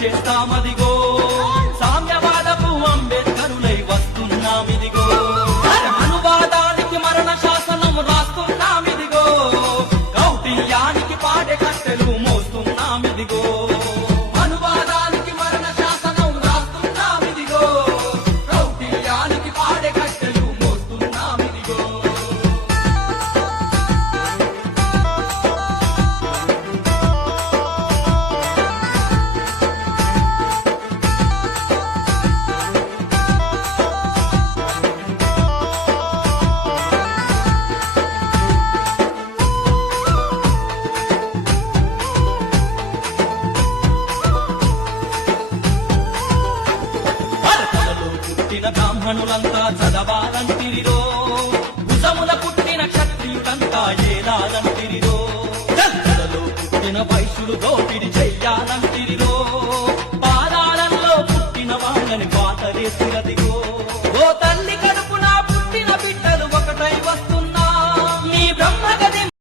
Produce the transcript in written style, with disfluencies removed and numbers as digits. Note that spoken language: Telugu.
చేస్తామదిగో సామ్యవాదపు అంబేద్కరులై వస్తున్నామిదిగో అనువాదానికి మరణ శాసనం రాస్తున్నామిదిగో కౌటిల్యానికి పాడే కట్టెలు మోస్తున్నామిదిగో అనువాదానికి మరణ శాసనం రాస్తున్నామిదిగో కౌటిల్యానికి పాడే కట్టెలు మోస్తున్నామిదిగో బ్రాహ్మణులంతా చదవాలంటిరిరో భుజముల పుట్టిన క్షత్రియులంతా ఏలాలంటిరిరో దళితులలో పుట్టిన వైశ్యులు దోపిడి చెయ్యాలంటిరిరో పాదాలలో పుట్టిన వాళ్ళని పాతరేసిరది